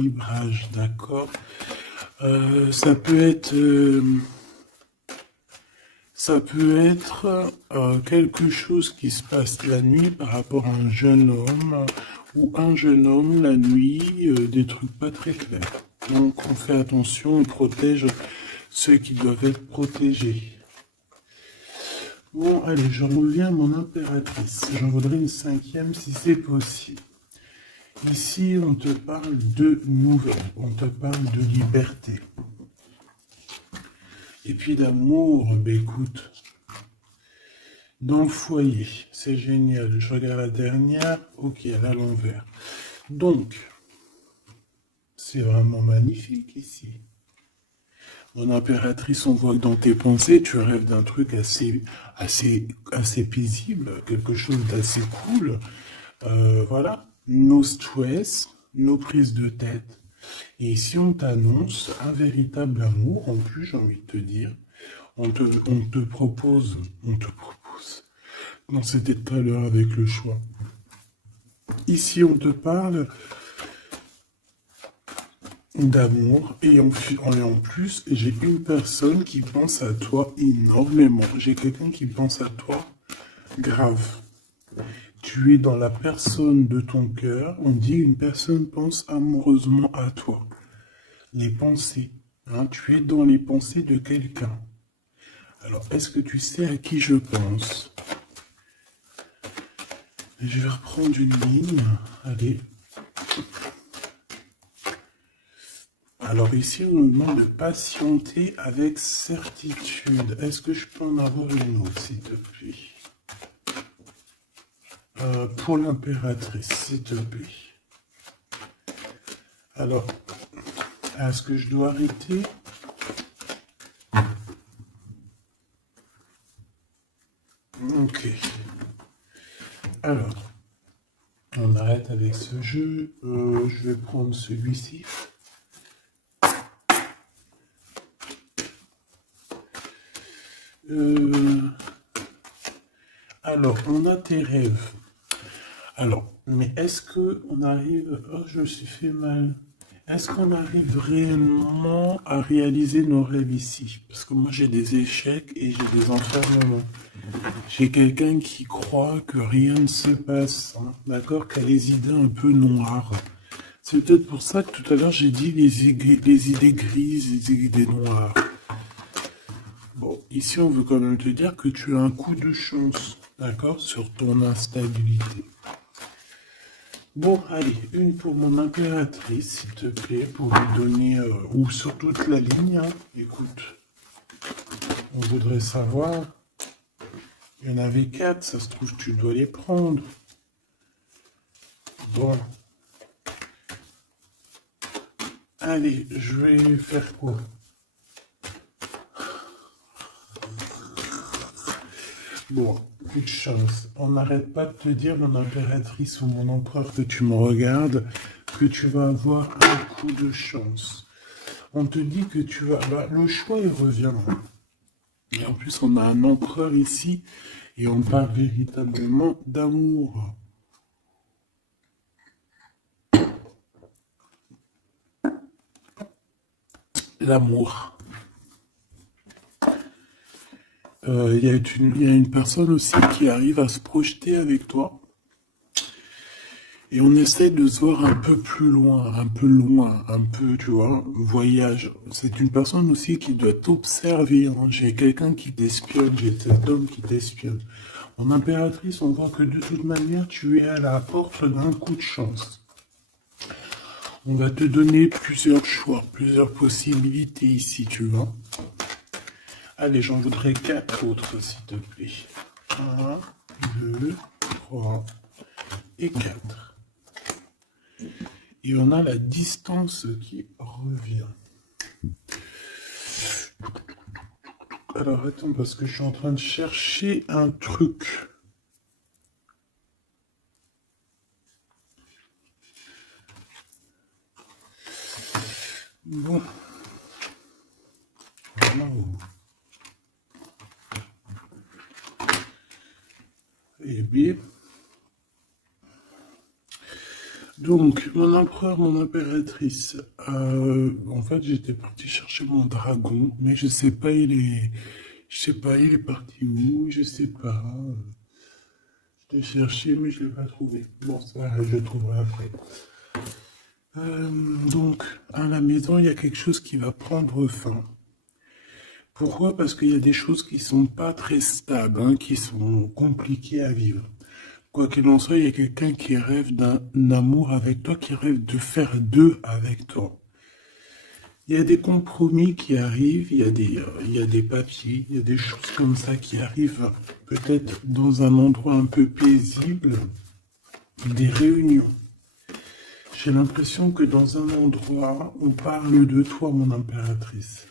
Librage, d'accord. Ça peut être quelque chose qui se passe la nuit par rapport à un jeune homme ou un jeune homme la nuit, des trucs pas très clairs. Donc on fait attention, on protège ceux qui doivent être protégés. Bon, allez, je reviens à mon impératrice. J'en voudrais une cinquième si c'est possible. Ici, on te parle de nouvelles, on te parle de liberté. Et puis d'amour, ben écoute, dans le foyer, c'est génial. Je regarde la dernière, ok, elle est à l'envers. Donc, c'est vraiment magnifique ici. Mon impératrice, on voit que dans tes pensées, tu rêves d'un truc assez paisible, quelque chose d'assez cool. Voilà, no stress, no prise de tête. Et si on t'annonce un véritable amour, en plus, j'ai envie de te dire, on te propose, non, c'était tout à l'heure avec le choix. Ici, on te parle d'amour et en plus, j'ai une personne qui pense à toi énormément. J'ai quelqu'un qui pense à toi grave. Tu es dans la personne de ton cœur. On dit une personne pense amoureusement à toi. Les pensées. Hein, tu es dans les pensées de quelqu'un. Alors, est-ce que tu sais à qui je pense? Je vais reprendre une ligne. Allez. Alors ici, on nous demande de patienter avec certitude. Est-ce que je peux en avoir une autre, s'il te plaît? Pour l'impératrice, s'il te plaît. Alors, est-ce que je dois arrêter? Ok. Alors, on arrête avec ce jeu. Je vais prendre celui-ci. Alors, on a tes rêves. Alors, mais est-ce que on arrive... Oh, je me suis fait mal. Est-ce qu'on arrive réellement à réaliser nos rêves ici? Parce que moi, j'ai des échecs et j'ai des enfermements. J'ai quelqu'un qui croit que rien ne se passe, hein, d'accord? Qui a les idées un peu noires. C'est peut-être pour ça que tout à l'heure, j'ai dit les idées grises, les idées noires. Bon, ici, on veut quand même te dire que tu as un coup de chance, d'accord? Sur ton instabilité. Bon, allez, une pour mon impératrice, s'il te plaît, pour lui donner, ou sur toute la ligne, hein. Écoute, on voudrait savoir, il y en avait 4, ça se trouve, tu dois les prendre. Bon. Allez, je vais faire quoi? Bon, coup de chance. On n'arrête pas de te dire, mon impératrice ou mon empereur, que tu me regardes, que tu vas avoir un coup de chance. On te dit que tu vas... Bah, le choix, il revient. Et en plus, on a un empereur ici, et on parle véritablement d'amour. L'amour. Il y a une personne aussi qui arrive à se projeter avec toi. Et on essaie de se voir un peu plus loin, un peu, tu vois, voyage. C'est une personne aussi qui doit t'observer, hein. J'ai quelqu'un qui t'espionne, j'ai cet homme qui t'espionne. En impératrice, on voit que de toute manière, tu es à la porte d'un coup de chance. On va te donner plusieurs choix, plusieurs possibilités ici, tu vois. Allez, j'en voudrais 4 autres, s'il te plaît. 1, 2, 3 et 4. Et on a la distance qui revient. Alors attends, parce que je suis en train de chercher un truc. Bon. Wow. Eh bien. Donc, mon empereur, mon impératrice. En fait, j'étais parti chercher mon dragon, mais je sais pas, je sais pas, il est parti où, je sais pas. Je l'ai cherché, mais je l'ai pas trouvé. Bon, ça va, je le trouverai après. Donc, à la maison, il y a quelque chose qui va prendre fin. Pourquoi? Parce qu'il y a des choses qui sont pas très stables, hein, qui sont compliquées à vivre. Quoi qu'il en soit, il y a quelqu'un qui rêve d'un amour avec toi, qui rêve de faire deux avec toi. Il y a des compromis qui arrivent, il y a des papiers, il y a des choses comme ça qui arrivent peut-être dans un endroit un peu paisible, des réunions. J'ai l'impression que dans un endroit, on parle de toi, mon impératrice.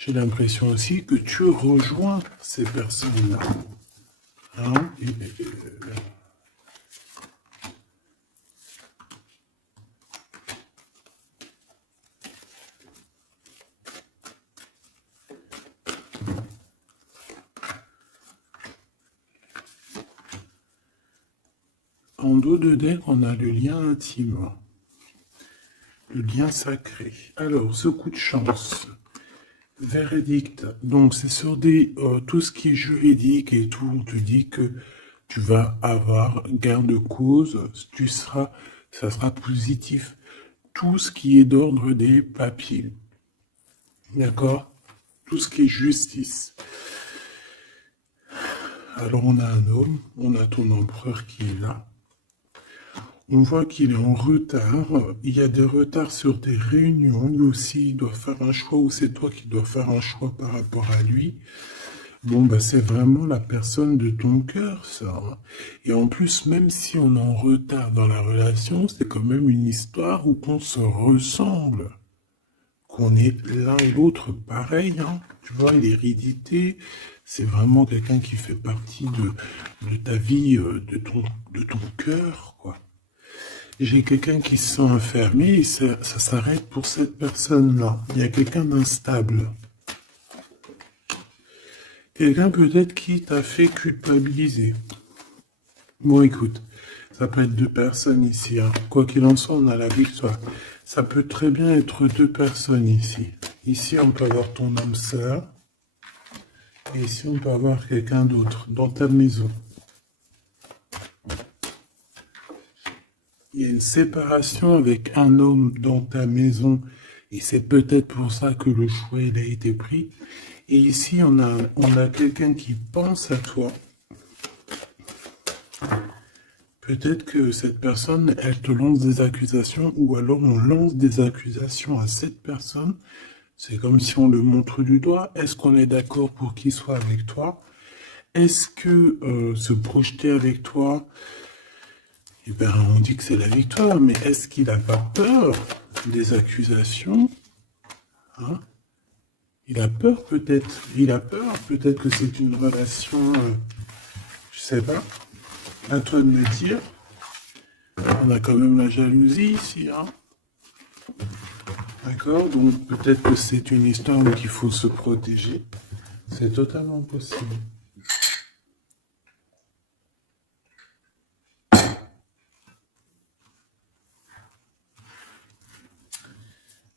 J'ai l'impression aussi que tu rejoins ces personnes-là. Hein? En dos de deck, on a le lien intime, le lien sacré. Alors, ce coup de chance, verdict, donc c'est sur tout ce qui est juridique et tout, on te dit que tu vas avoir gain de cause, ça sera positif. Tout ce qui est d'ordre des papiers, d'accord? Tout ce qui est justice. Alors on a un homme, on a ton empereur qui est là. On voit qu'il est en retard, il y a des retards sur des réunions, lui aussi il doit faire un choix ou c'est toi qui dois faire un choix par rapport à lui. Bon, bah c'est vraiment la personne de ton cœur, ça. Et en plus, même si on est en retard dans la relation, c'est quand même une histoire où on se ressemble. Qu'on est l'un et l'autre pareil, hein. Tu vois, l'hérédité, c'est vraiment quelqu'un qui fait partie de ta vie, de ton cœur, quoi. J'ai quelqu'un qui se sent enfermé et ça s'arrête pour cette personne-là. Il y a quelqu'un d'instable. Quelqu'un peut-être qui t'a fait culpabiliser. Bon, écoute, ça peut être deux personnes ici, hein. Quoi qu'il en soit, on a la victoire. Ça peut très bien être deux personnes ici. Ici, on peut avoir ton âme sœur. Et ici, on peut avoir quelqu'un d'autre dans ta maison. Il y a une séparation avec un homme dans ta maison. Et c'est peut-être pour ça que le choix il a été pris. Et ici, on a quelqu'un qui pense à toi. Peut-être que cette personne, elle te lance des accusations, ou alors on lance des accusations à cette personne. C'est comme si on le montre du doigt. Est-ce qu'on est d'accord pour qu'il soit avec toi? Est-ce que se projeter avec toi, eh ben, on dit que c'est la victoire, mais est-ce qu'il n'a pas peur des accusations, hein? Il a peur peut-être. Il a peur peut-être que c'est une relation, je sais pas. À toi de me dire. On a quand même la jalousie ici, hein. D'accord? Donc peut-être que c'est une histoire où il faut se protéger. C'est totalement possible.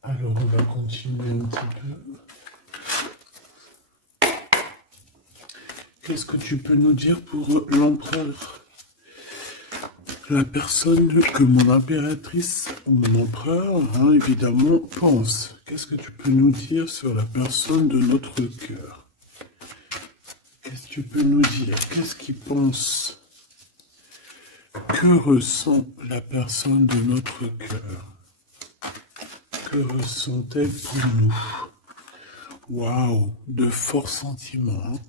Alors on va continuer un petit peu. Qu'est-ce que tu peux nous dire pour l'empereur? La personne que mon impératrice, ou mon empereur, hein, évidemment, pense. Qu'est-ce que tu peux nous dire sur la personne de notre cœur? Qu'est-ce que tu peux nous dire? Qu'est-ce qu'il pense? Que ressent la personne de notre cœur? Que ressent-elle pour nous? Waouh, de forts sentiments, hein.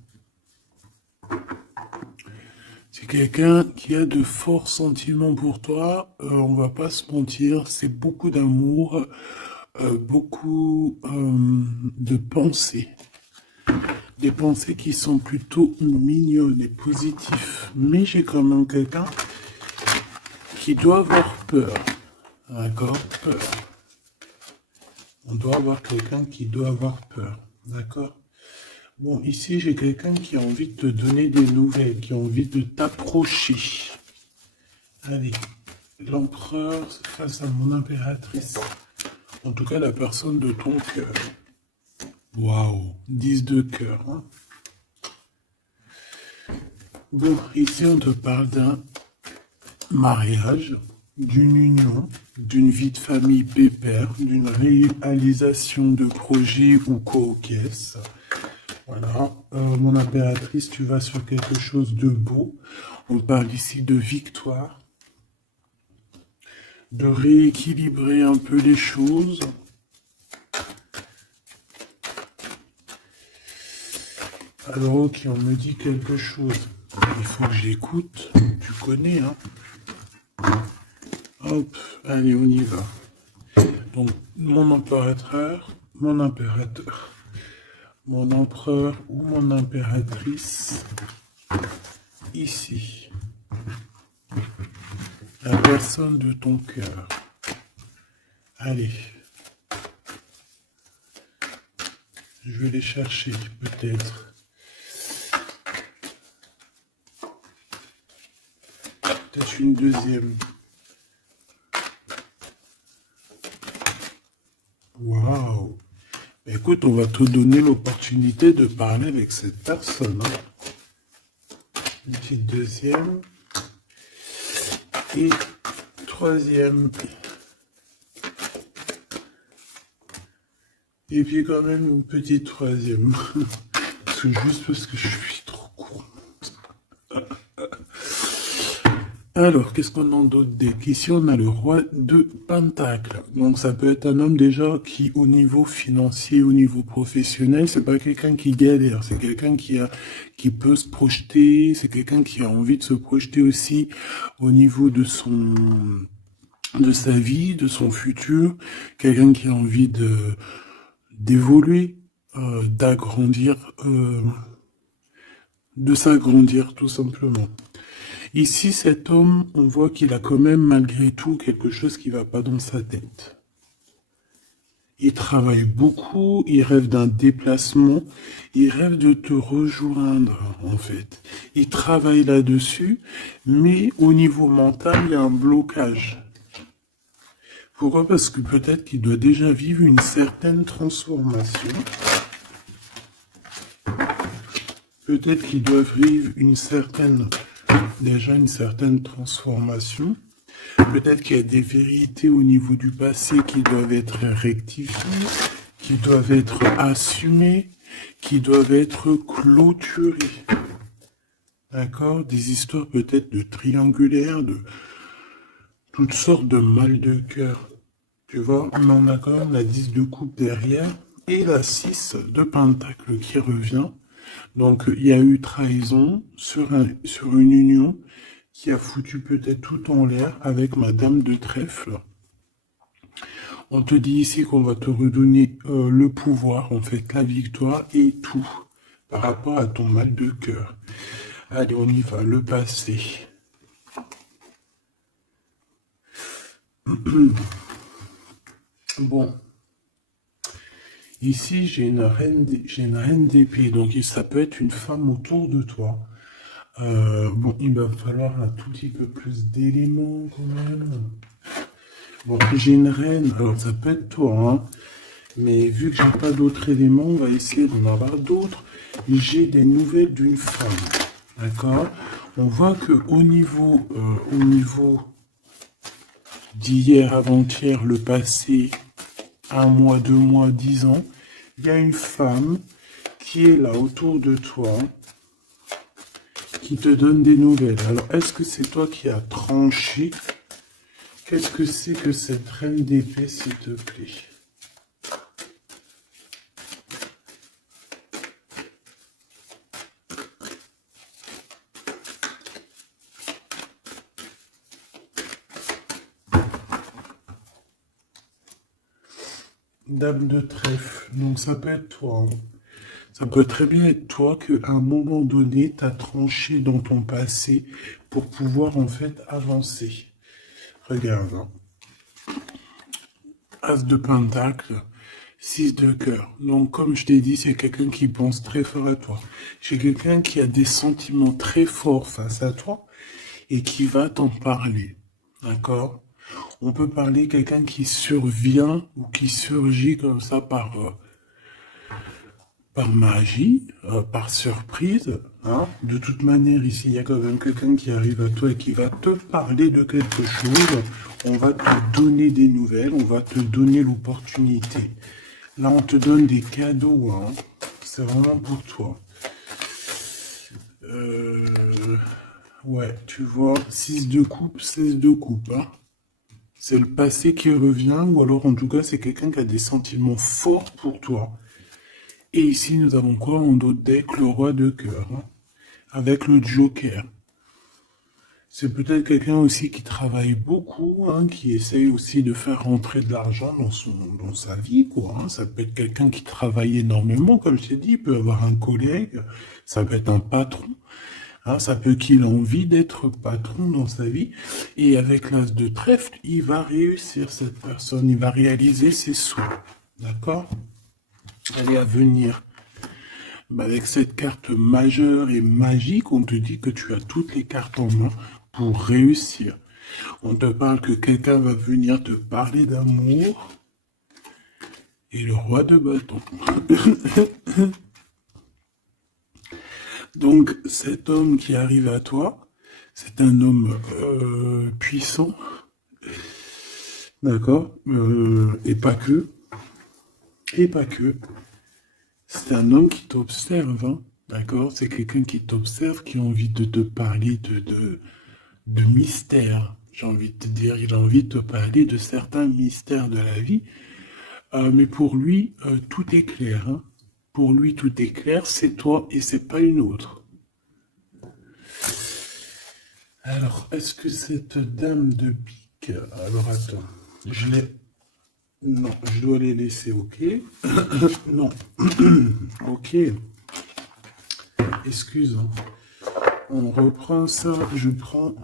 C'est quelqu'un qui a de forts sentiments pour toi, on va pas se mentir, c'est beaucoup d'amour, beaucoup de pensées. Des pensées qui sont plutôt mignonnes et positives. Mais j'ai quand même quelqu'un qui doit avoir peur. D'accord? Peur. On doit avoir quelqu'un qui doit avoir peur. D'accord? Bon, ici, j'ai quelqu'un qui a envie de te donner des nouvelles, qui a envie de t'approcher. Allez, l'empereur face à mon impératrice. En tout cas, la personne de ton cœur. Waouh, 10 de cœur. Hein. Bon, ici, on te parle d'un mariage, d'une union, d'une vie de famille pépère, d'une réalisation de projets ou co-caisse. Voilà, mon impératrice, tu vas sur quelque chose de beau. On parle ici de victoire, de rééquilibrer un peu les choses. Alors, ok, on me dit quelque chose. Il faut que j'écoute. Tu connais, hein. Hop, allez, on y va. Donc, mon empereur mon empereur ou mon impératrice, ici. La personne de ton cœur. Allez. Je vais les chercher, peut-être. Peut-être une deuxième. Waouh! Écoute, on va te donner l'opportunité de parler avec cette personne. Hein. Une petite deuxième. Et troisième. Et puis quand même une petite troisième. C'est juste parce que je suis trop court. Alors, qu'est-ce qu'on a d'autre deck? Ici, on a le roi de Pentacle. Donc, ça peut être un homme déjà qui, au niveau financier, au niveau professionnel, c'est pas quelqu'un qui galère. C'est quelqu'un qui peut se projeter. C'est quelqu'un qui a envie de se projeter aussi au niveau de sa vie, de son futur. Quelqu'un qui a envie d'évoluer, d'agrandir, de s'agrandir, tout simplement. Ici, cet homme, on voit qu'il a quand même, malgré tout, quelque chose qui va pas dans sa tête. Il travaille beaucoup, il rêve d'un déplacement, il rêve de te rejoindre, en fait. Il travaille là-dessus, mais au niveau mental, il y a un blocage. Pourquoi? Parce que peut-être qu'il doit déjà vivre une certaine transformation. Peut-être qu'il doit vivre une certaine transformation. Peut-être qu'il y a des vérités au niveau du passé qui doivent être rectifiées, qui doivent être assumées, qui doivent être clôturées. D'accord? Des histoires peut-être de triangulaires, de toutes sortes de mal de cœur. Tu vois? Mais on a quand même la 10 de coupe derrière et la 6 de pentacle qui revient. Donc, il y a eu trahison sur une union qui a foutu peut-être tout en l'air avec Madame de Trèfle. On te dit ici qu'on va te redonner le pouvoir, en fait, la victoire et tout par rapport à ton mal de cœur. Allez, on y va, le passé. Bon. Ici, j'ai une reine d'épée, donc ça peut être une femme autour de toi. Bon, il va falloir un tout petit peu plus d'éléments quand même. Bon, j'ai une reine, alors ça peut être toi, hein. Mais vu que j'ai pas d'autres éléments, on va essayer d'en avoir d'autres. J'ai des nouvelles d'une femme, d'accord? On voit que au niveau d'hier, avant-hier, le passé, 1 mois, 2 mois, 10 ans, il y a une femme qui est là autour de toi, qui te donne des nouvelles. Alors, est-ce que c'est toi qui as tranché? Qu'est-ce que c'est que cette reine d'épée, s'il te plaît? Dame de trèfle, donc ça peut être toi. Hein. Ça peut très bien être toi qu'à un moment donné, tu as tranché dans ton passé pour pouvoir en fait avancer. Regarde. Hein. As de pentacle, 6 de cœur. Donc comme je t'ai dit, c'est quelqu'un qui pense très fort à toi. C'est quelqu'un qui a des sentiments très forts face à toi. et qui va t'en parler. D'accord? On peut parler quelqu'un qui survient ou qui surgit comme ça par magie, par surprise. Hein. De toute manière, ici, il y a quand même quelqu'un qui arrive à toi et qui va te parler de quelque chose. On va te donner des nouvelles, on va te donner l'opportunité. Là, on te donne des cadeaux. Hein. C'est vraiment pour toi. Ouais, tu vois, 6 de coupe, 16 de coupe. Hein. C'est le passé qui revient, ou alors en tout cas, c'est quelqu'un qui a des sentiments forts pour toi. Et ici, nous avons quoi en dos de deck? Le roi de cœur, hein, avec le joker. C'est peut-être quelqu'un aussi qui travaille beaucoup, hein, qui essaye aussi de faire rentrer de l'argent dans sa vie, quoi. Hein. Ça peut être quelqu'un qui travaille énormément, comme je t'ai dit, il peut avoir un collègue, ça peut être un patron. Hein, ça peut qu'il ait envie d'être patron dans sa vie. Et avec l'as de trèfle, il va réussir, cette personne, il va réaliser ses souhaits. D'accord? Elle est à venir. Avec cette carte majeure et magique, on te dit que tu as toutes les cartes en main pour réussir. On te parle que quelqu'un va venir te parler d'amour. Et le roi de bâton. Donc, cet homme qui arrive à toi, c'est un homme puissant. D'accord? Et pas que. Et pas que. C'est un homme qui t'observe, hein, d'accord? C'est quelqu'un qui t'observe, qui a envie de te parler de mystères. J'ai envie de te dire, il a envie de te parler de certains mystères de la vie. Mais pour lui, tout est clair. Hein. Pour lui, tout est clair, c'est toi et c'est pas une autre. Alors, est-ce que cette dame de pique... Alors, attends, je l'ai... Non, je dois les laisser, ok? Non. Ok. Excuse. Hein. On reprend ça. Je prends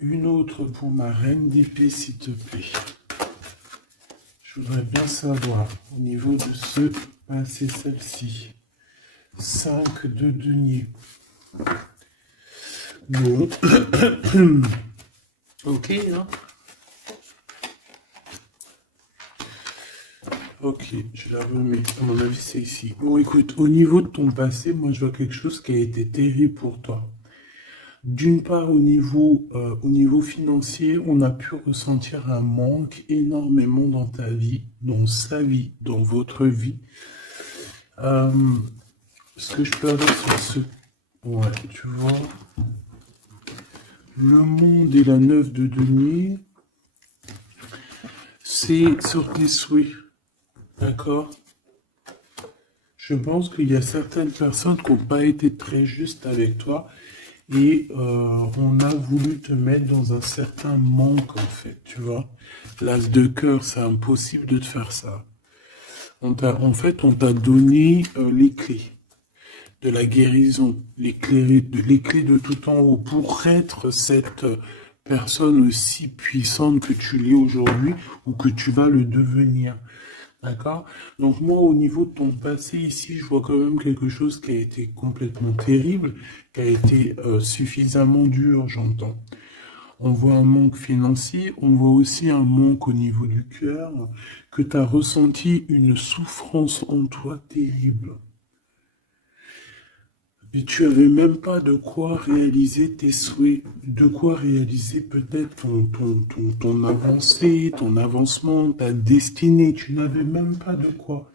une autre pour ma reine d'épée, s'il te plaît. Je voudrais bien savoir, au niveau de ce passé, celle-ci. 5 de denier. Bon. Ok, hein? Ok, je la remets. À mon avis, c'est ici. Bon, écoute, au niveau de ton passé, moi, je vois quelque chose qui a été terrible pour toi. D'une part, au niveau financier, on a pu ressentir un manque énormément dans ta vie, dans sa vie, dans votre vie. Ce que je peux avoir sur ce... Ouais, tu vois. Le monde et la 9 de denier, c'est sur tes souhaits. D'accord? Je pense qu'il y a certaines personnes qui n'ont pas été très justes avec toi et on a voulu te mettre dans un certain manque, en fait, tu vois. L'as de cœur, c'est impossible de te faire ça. On t'a donné les clés de la guérison, les clés de tout en haut pour être cette personne aussi puissante que tu l'es aujourd'hui ou que tu vas le devenir. D'accord? Donc moi, au niveau de ton passé ici, je vois quand même quelque chose qui a été complètement terrible, qui a été suffisamment dur, j'entends. On voit un manque financier, on voit aussi un manque au niveau du cœur, que tu as ressenti une souffrance en toi terrible. Et tu avais même pas de quoi réaliser tes souhaits, de quoi réaliser peut-être ton avancée, ton avancement, ta destinée. Tu n'avais même pas de quoi.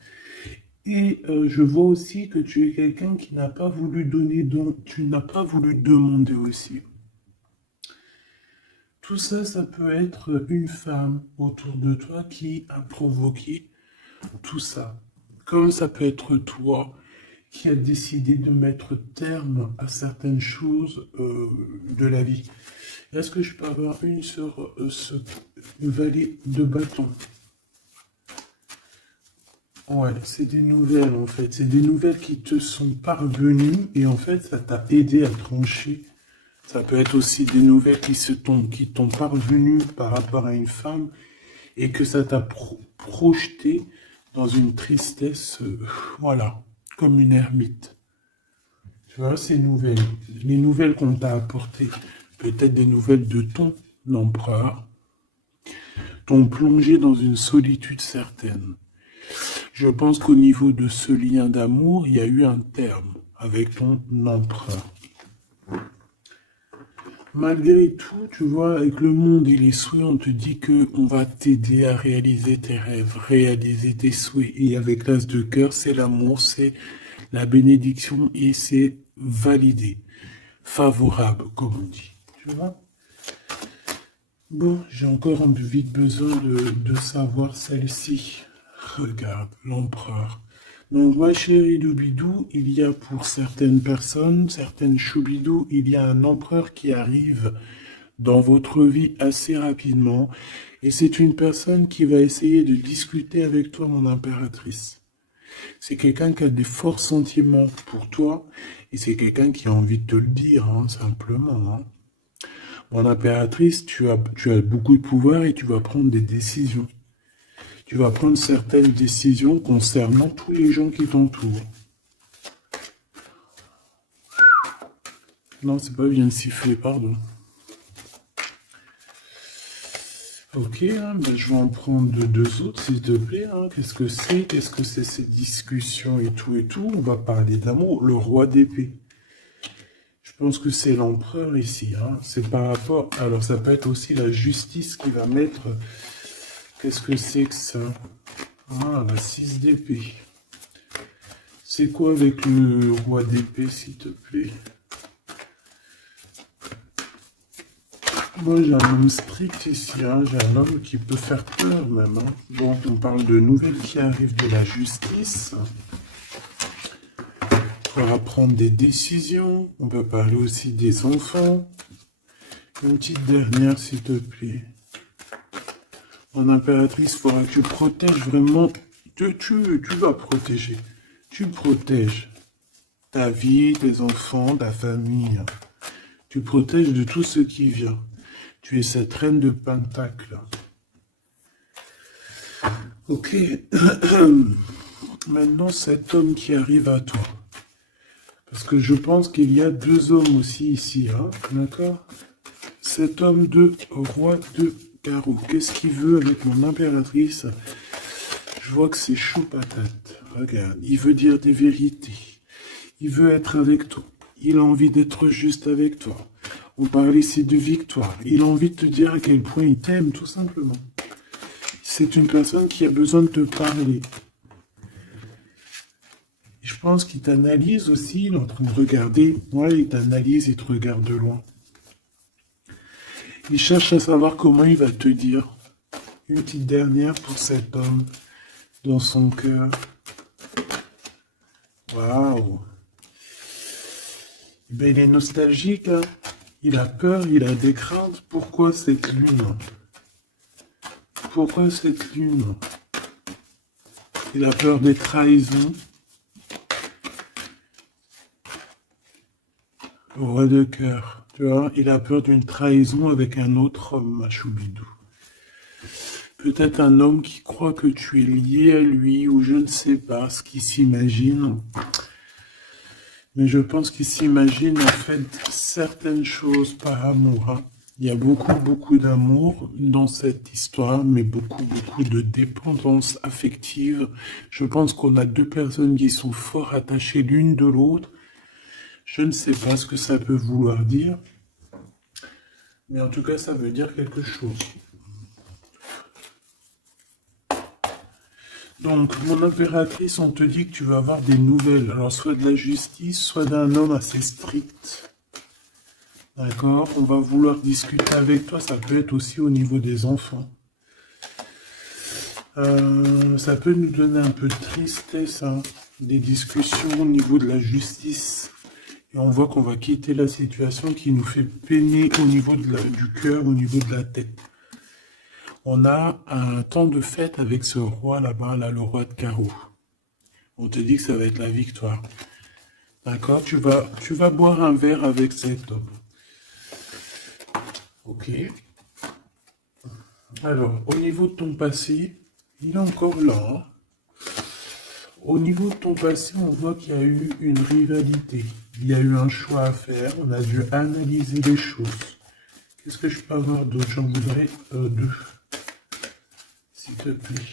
Et je vois aussi que tu es quelqu'un qui n'a pas voulu donner, donc tu n'as pas voulu demander aussi. Tout ça, ça peut être une femme autour de toi qui a provoqué tout ça. Comme ça peut être toi qui a décidé de mettre terme à certaines choses de la vie. Est-ce que je peux avoir une sur ce valet de bâton? Ouais, c'est des nouvelles en fait. C'est des nouvelles qui te sont parvenues et en fait, ça t'a aidé à trancher. Ça peut être aussi des nouvelles qui t'ont parvenues par rapport à une femme et que ça t'a projeté dans une tristesse, voilà, comme une ermite. Tu vois, ces nouvelles, les nouvelles qu'on t'a apportées, peut-être des nouvelles de ton empereur, t'ont plongé dans une solitude certaine. Je pense qu'au niveau de ce lien d'amour, il y a eu un terme avec ton empereur. Malgré tout, tu vois, avec le monde et les souhaits, on te dit que on va t'aider à réaliser tes rêves, réaliser tes souhaits. Et avec l'as de cœur, c'est l'amour, c'est la bénédiction et c'est validé, favorable, comme on dit. Tu vois? Bon, j'ai encore vite besoin de savoir celle-ci. Regarde, l'empereur. Donc, ma chérie Doubidou, il y a pour certaines personnes, certaines choubidou, il y a un empereur qui arrive dans votre vie assez rapidement. Et c'est une personne qui va essayer de discuter avec toi, mon impératrice. C'est quelqu'un qui a des forts sentiments pour toi. Et c'est quelqu'un qui a envie de te le dire, hein, simplement. Hein. Mon impératrice, tu as beaucoup de pouvoir et tu vas prendre des décisions. Tu vas prendre certaines décisions concernant tous les gens qui t'entourent. Non, c'est pas bien de siffler, pardon. Ok, hein, ben je vais en prendre deux autres, s'il te plaît. Hein. Qu'est-ce que c'est? Qu'est-ce que c'est ces discussions et tout et tout? On va parler d'amour. Le roi d'épée. Je pense que c'est l'empereur ici. Hein. C'est par rapport... Alors, ça peut être aussi la justice qui va mettre... Qu'est-ce que c'est que ça? Ah, la 6 d'épée. C'est quoi avec le roi d'épée, s'il te plaît? Moi, j'ai un homme strict ici, hein. J'ai un homme qui peut faire peur même. Hein. Bon, on parle de nouvelles qui arrivent de la justice. Il faudra prendre des décisions. On peut parler aussi des enfants. Une petite dernière, s'il te plaît. Mon impératrice, il faudra que tu protèges vraiment. Tu vas protéger. Tu protèges ta vie, tes enfants, ta famille. Tu protèges de tout ce qui vient. Tu es cette reine de Pentacle. Ok. Maintenant, cet homme qui arrive à toi. Parce que je pense qu'il y a deux hommes aussi ici. Hein, d'accord? Cet homme de roi de carreau. Qu'est-ce qu'il veut avec mon impératrice? Je vois que c'est chaud patate. Regarde, il veut dire des vérités. Il veut être avec toi. Il a envie d'être juste avec toi. On parle ici de victoire. Il a envie de te dire à quel point il t'aime, tout simplement. C'est une personne qui a besoin de te parler. Je pense qu'il t'analyse aussi, il est en train de regarder. Ouais, il t'analyse, il te regarde de loin. Il cherche à savoir comment il va te dire. Une petite dernière pour cet homme dans son cœur. Waouh! Ben, il est nostalgique, hein? Il a peur, il a des craintes. Pourquoi cette lune? Pourquoi cette lune? Il a peur des trahisons. Le roi de cœur, tu vois, il a peur d'une trahison avec un autre homme, ma choubidou. Peut-être un homme qui croit que tu es lié à lui, ou je ne sais pas ce qu'il s'imagine. Mais je pense qu'il s'imagine en fait certaines choses par amour. Hein. Il y a beaucoup d'amour dans cette histoire, mais beaucoup de dépendance affective. Je pense qu'on a deux personnes qui sont fort attachées l'une de l'autre. Je ne sais pas ce que ça peut vouloir dire, mais en tout cas, ça veut dire quelque chose. Donc, mon impératrice, on te dit que tu vas avoir des nouvelles. Alors, soit de la justice, soit d'un homme assez strict. D'accord? On va vouloir discuter avec toi. Ça peut être aussi au niveau des enfants. Ça peut nous donner un peu de tristesse, hein, des discussions au niveau de la justice. Et on voit qu'on va quitter la situation qui nous fait peiner au niveau du cœur, au niveau de la tête. On a un temps de fête avec ce roi là-bas, là, le roi de carreau. On te dit que ça va être la victoire. D'accord? Tu vas boire un verre avec cet homme. Ok. Alors, au niveau de ton passé, il est encore là. Hein. Au niveau de ton passé, on voit qu'il y a eu une rivalité. Il y a eu un choix à faire. On a dû analyser les choses. Qu'est-ce que je peux avoir d'autre? J'en voudrais deux. S'il te plaît.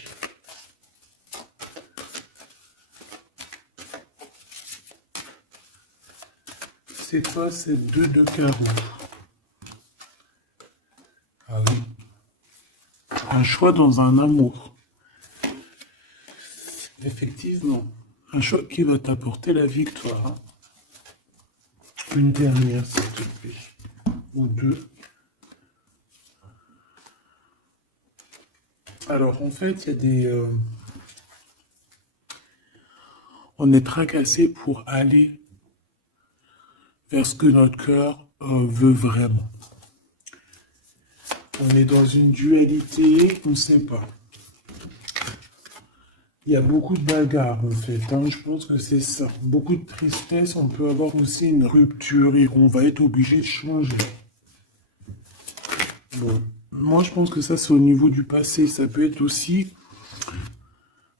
C'est quoi ces deux de carreau? Ah oui. Un choix dans un amour. Effectivement. Un choix qui va t'apporter la victoire. Une dernière, s'il te plaît. Ou deux. Alors, en fait, il y a des... on est tracassé pour aller vers ce que notre cœur veut vraiment. On est dans une dualité, on ne sait pas. Il y a beaucoup de bagarres en fait, hein. Je pense que c'est ça. Beaucoup de tristesse, on peut avoir aussi une rupture et on va être obligé de changer. Bon, moi je pense que ça c'est au niveau du passé, ça peut être aussi...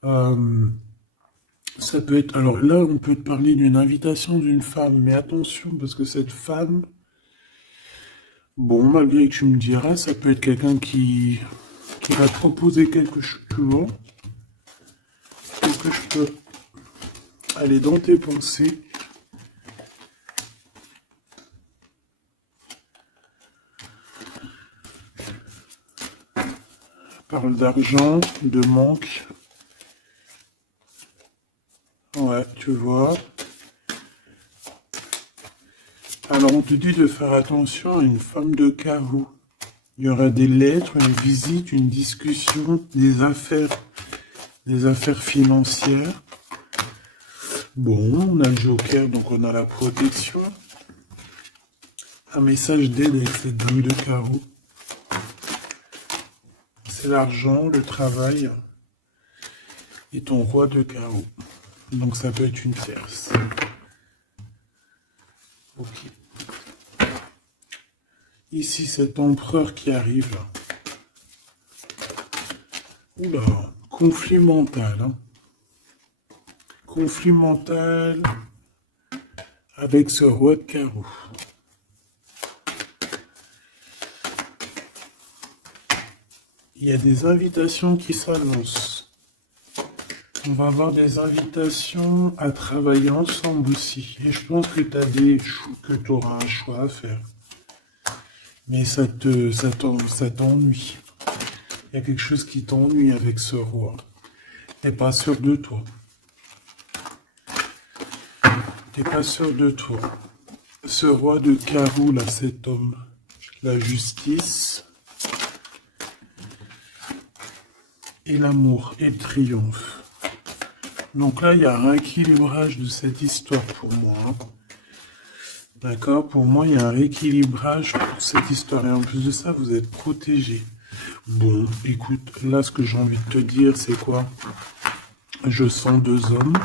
ça peut être... Alors là on peut te parler d'une invitation d'une femme, mais attention parce que cette femme... Bon, malgré que tu me diras, ça peut être quelqu'un qui va te proposer quelque chose, tu vois. Est-ce que je peux aller dans tes pensées? Parle d'argent, de manque. Ouais, tu vois. Alors, on te dit de faire attention à une femme de carreau. Il y aura des lettres, une visite, une discussion, des affaires financières. Bon, on a le joker, donc on a la protection. Un message d'aide avec cette dame de carreau. C'est l'argent, le travail et ton roi de carreau. Donc ça peut être une tierce. Ok. Ici, cet empereur qui arrive là. Oula, conflit mental. Hein. Conflit mental avec ce roi de carreau. Il y a des invitations qui s'annoncent. On va avoir des invitations à travailler ensemble aussi. Et je pense que tu auras un choix à faire. Mais ça t'ennuie. Il y a quelque chose qui t'ennuie avec ce roi. T'es pas sûr de toi. T'es pas sûr de toi. Ce roi de carreau, là, cet homme. La justice. Et l'amour et le triomphe. Donc là, il y a un rééquilibrage de cette histoire pour moi. D'accord? Pour moi, il y a un rééquilibrage pour cette histoire. Et en plus de ça, vous êtes protégés. Bon, écoute, là, ce que j'ai envie de te dire, c'est quoi? Je sens deux hommes.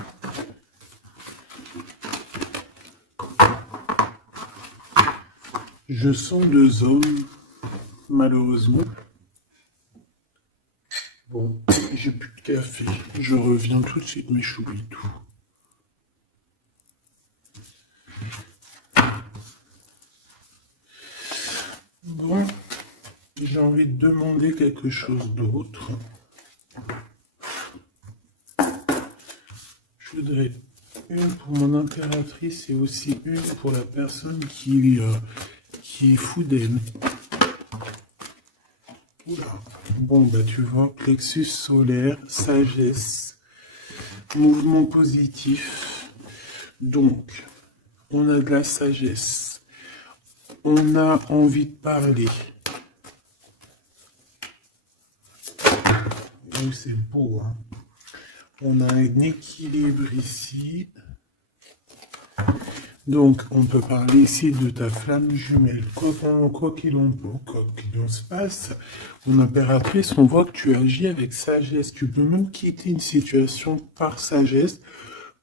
Je sens deux hommes, malheureusement. Bon, j'ai plus de café. Je reviens tout de suite, mes choubitou. Bon, j'ai envie de demander quelque chose d'autre. Je voudrais une pour mon impératrice et aussi une pour la personne qui est fou d'elle. Oula. Bon, bah tu vois, plexus solaire, sagesse, mouvement positif. Donc, on a de la sagesse. On a envie de parler. Oui, c'est beau, hein. On a un équilibre ici. Donc, on peut parler ici de ta flamme jumelle. Quoi qu'il en se passe, mon impératrice, on voit que tu agis avec sagesse. Tu peux même quitter une situation par sagesse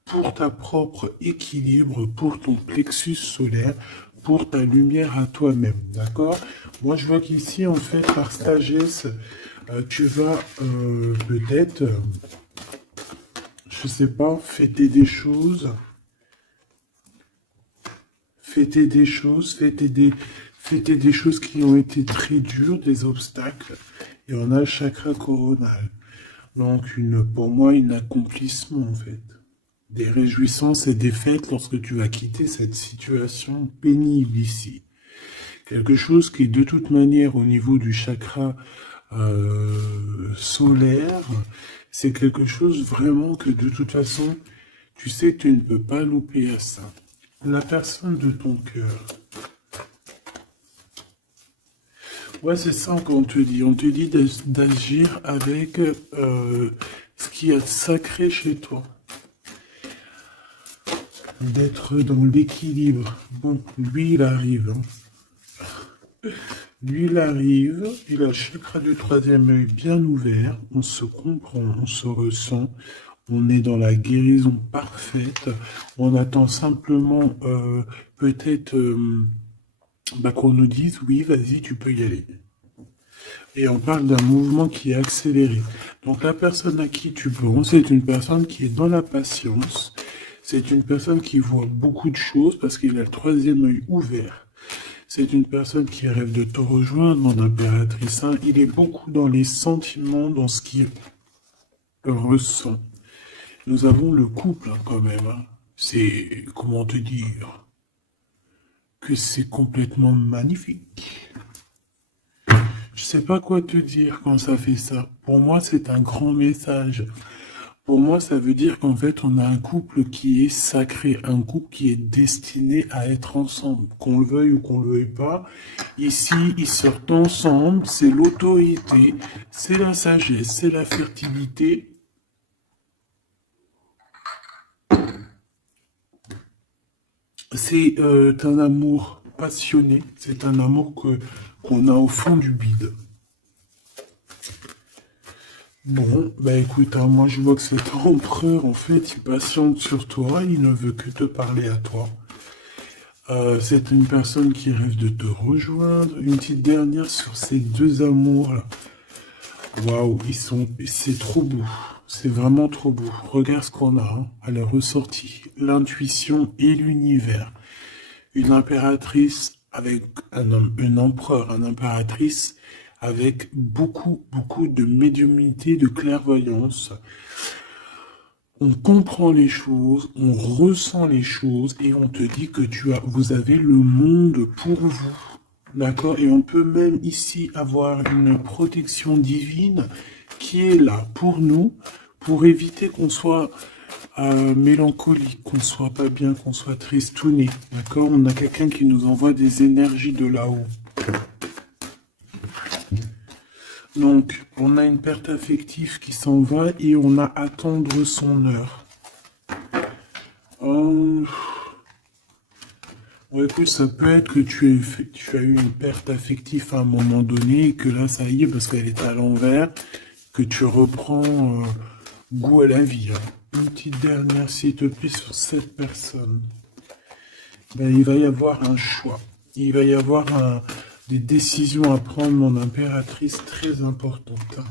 pour ta propre équilibre, pour ton plexus solaire, pour ta lumière à toi-même. D'accord? Moi, je vois qu'ici, en fait, par sagesse, tu vas peut-être... je sais pas, fêter des choses, fêter des choses qui ont été très dures, des obstacles. Et on a le chakra coronal. Donc, pour moi, un accomplissement, en fait. Des réjouissances et des fêtes lorsque tu vas quitter cette situation pénible ici. Quelque chose qui, de toute manière, au niveau du chakra solaire, c'est quelque chose vraiment que, de toute façon, tu sais, tu ne peux pas louper à ça. La personne de ton cœur. Ouais, c'est ça qu'on te dit. On te dit d'agir avec ce qui est sacré chez toi. D'être dans l'équilibre. Bon, lui, il arrive. Lui, il arrive. Il a le chakra du troisième œil bien ouvert. On se comprend, on se ressent. On est dans la guérison parfaite. On attend simplement peut-être qu'on nous dise oui, vas-y, tu peux y aller. Et on parle d'un mouvement qui est accéléré. Donc la personne à qui tu penses, c'est une personne qui est dans la patience. C'est une personne qui voit beaucoup de choses parce qu'il a le troisième œil ouvert. C'est une personne qui rêve de te rejoindre, mon impératrice. Hein. Il est beaucoup dans les sentiments, dans ce qu'il ressent. Nous avons le couple hein, quand même. Hein. C'est, comment te dire, que c'est complètement magnifique. Je sais pas quoi te dire quand ça fait ça. Pour moi, c'est un grand message. Pour moi, ça veut dire qu'en fait, on a un couple qui est sacré, un couple qui est destiné à être ensemble. Qu'on le veuille ou qu'on le veuille pas, ici, ils sortent ensemble, c'est l'autorité, c'est la sagesse, c'est la fertilité. C'est un amour passionné, c'est un amour qu'on a au fond du bide. Bon, bah écoute, hein, moi je vois que cet empereur, en fait, il patiente sur toi, il ne veut que te parler à toi. C'est une personne qui rêve de te rejoindre. Une petite dernière sur ces deux amours-là. Waouh, c'est trop beau. C'est vraiment trop beau. Regarde ce qu'on a hein, à la ressortie. L'intuition et l'univers. Une impératrice avec un empereur, un impératrice avec beaucoup de médiumnité, de clairvoyance. On comprend les choses, on ressent les choses et on te dit que vous avez le monde pour vous. D'accord? Et on peut même ici avoir une protection divine qui est là pour nous, pour éviter qu'on soit mélancolique, qu'on soit pas bien, qu'on soit tristouné. D'accord? On a quelqu'un qui nous envoie des énergies de là-haut. Donc, on a une perte affective qui s'en va et on a à attendre son heure. Ouais, écoute, ça peut être que tu as eu une perte affective à un moment donné et que là, ça y est, parce qu'elle est à l'envers, que tu reprends goût à la vie. Hein. Une petite dernière, s'il te plaît, sur cette personne. Ben, il va y avoir un choix. Il va y avoir des décisions à prendre, mon impératrice, très importantes. Hein,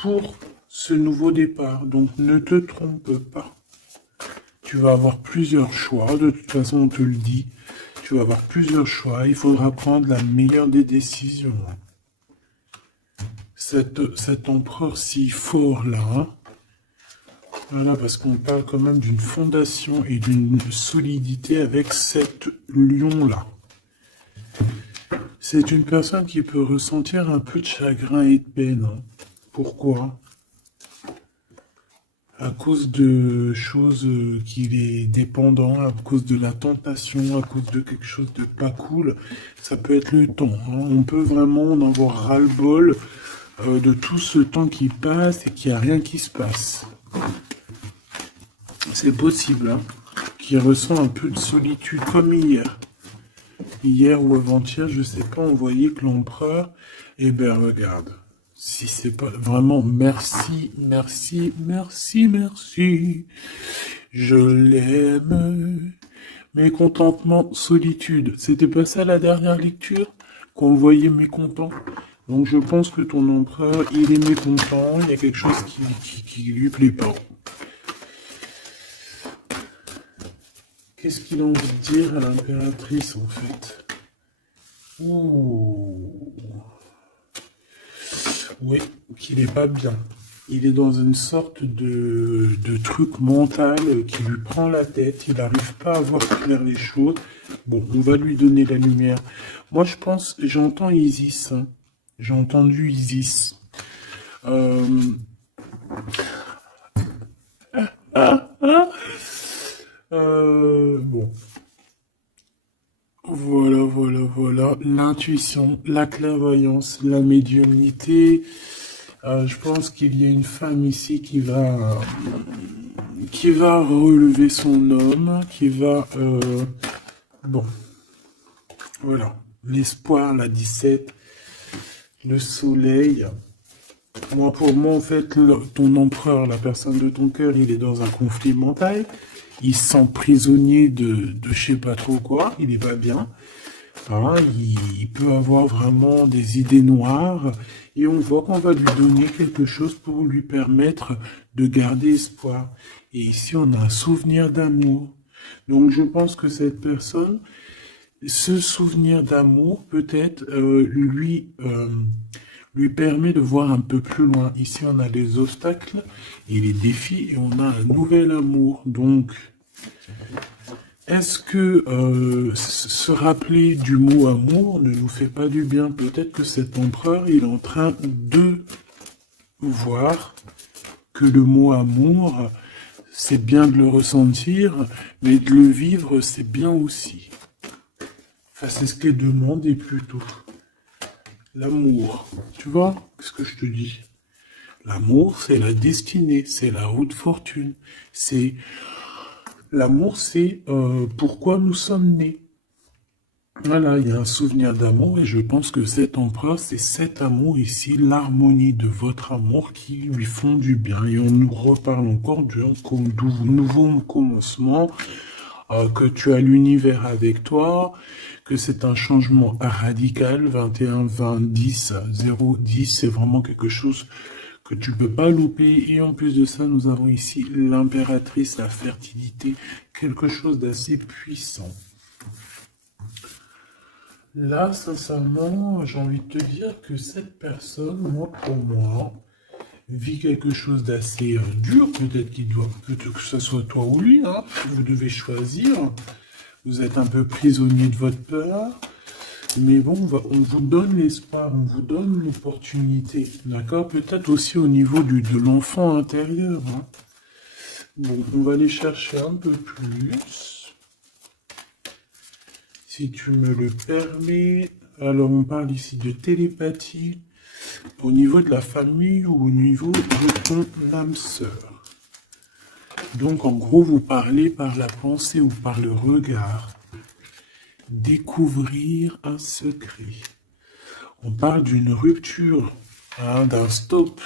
pour ce nouveau départ. Donc, ne te trompe pas. Tu vas avoir plusieurs choix. De toute façon, on te le dit. Tu vas avoir plusieurs choix. Il faudra prendre la meilleure des décisions. Cet empereur si fort là. Hein, voilà, parce qu'on parle quand même d'une fondation et d'une solidité avec cet lion-là. C'est une personne qui peut ressentir un peu de chagrin et de peine. Hein. Pourquoi? À cause de choses qu'il est dépendant, à cause de la tentation, à cause de quelque chose de pas cool. Ça peut être le temps. Hein. On peut vraiment en avoir ras-le-bol de tout ce temps qui passe et qu'il n'y a rien qui se passe. C'est possible, hein, qu'il ressent un peu de solitude, comme hier. Hier ou avant-hier, je sais pas, on voyait que l'empereur, eh ben regarde, si c'est pas vraiment merci, je l'aime. Mécontentement, solitude, c'était pas ça la dernière lecture, qu'on le voyait mécontent. Donc je pense que ton empereur, il est mécontent, il y a quelque chose qui lui plaît pas. Qu'est-ce qu'il a envie de dire à l'impératrice, en fait? Ouh. Oui, qu'il est pas bien. Il est dans une sorte de truc mental qui lui prend la tête. Il n'arrive pas à voir clair les choses. Bon, on va lui donner la lumière. Moi, je pense, j'entends Isis, hein. J'ai entendu Isis. Euh, bon, voilà. L'intuition, la clairvoyance, la médiumnité. Je pense qu'il y a une femme ici qui va relever son homme, qui va... bon, voilà. L'espoir, la 17, le soleil. Moi, pour moi, en fait, ton empereur, la personne de ton cœur, il est dans un conflit mental. Il se sent prisonnier de je sais pas trop quoi. Il est pas bien. Hein, il peut avoir vraiment des idées noires. Et on voit qu'on va lui donner quelque chose pour lui permettre de garder espoir. Et ici, on a un souvenir d'amour. Donc, je pense que cette personne, ce souvenir d'amour, peut-être, lui permet de voir un peu plus loin. Ici, on a les obstacles et les défis et on a un nouvel amour. Donc, est-ce que se rappeler du mot amour ne nous fait pas du bien? Peut-être que cet empereur, il est en train de voir que le mot amour, c'est bien de le ressentir, mais de le vivre, c'est bien aussi. Enfin, c'est ce qu'est demandé plutôt. L'amour. Tu vois ce que je te dis? L'amour, c'est la destinée, c'est la haute fortune. C'est l'amour, c'est pourquoi nous sommes nés. Voilà, il y a un souvenir d'amour et je pense que cet empereur, c'est cet amour ici, l'harmonie de votre amour qui lui font du bien. Et on nous reparle encore d'un nouveau commencement, que tu as l'univers avec toi, que c'est un changement radical, 21, 20, 10, 0, 10, c'est vraiment quelque chose que tu peux pas louper. Et en plus de ça, nous avons ici l'impératrice, la fertilité, quelque chose d'assez puissant. Là, sincèrement, j'ai envie de te dire que cette personne, moi, pour moi, vit quelque chose d'assez dur. Peut-être que ce soit toi ou lui, hein. Vous devez choisir. Vous êtes un peu prisonnier de votre peur. Mais bon, on vous donne l'espoir, on vous donne l'opportunité. D'accord? Peut-être aussi au niveau de l'enfant intérieur, hein. Bon, on va aller chercher un peu plus. Si tu me le permets, alors on parle ici de télépathie au niveau de la famille ou au niveau de ton âme sœur. Donc en gros, vous parlez par la pensée ou par le regard. Découvrir un secret. On parle d'une rupture, hein, d'un stop,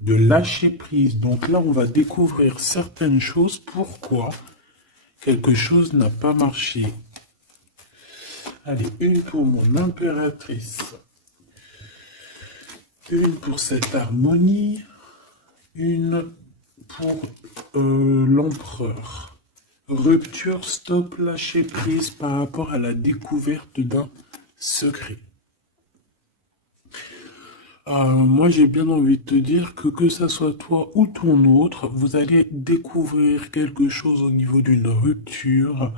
de lâcher prise. Donc là, on va découvrir certaines choses. Pourquoi quelque chose n'a pas marché. Allez, une pour mon impératrice. Une pour cette harmonie. Une pour l'empereur. Rupture, stop, lâcher prise par rapport à la découverte d'un secret. Moi, j'ai bien envie de te dire que ça soit toi ou ton autre, vous allez découvrir quelque chose au niveau d'une rupture.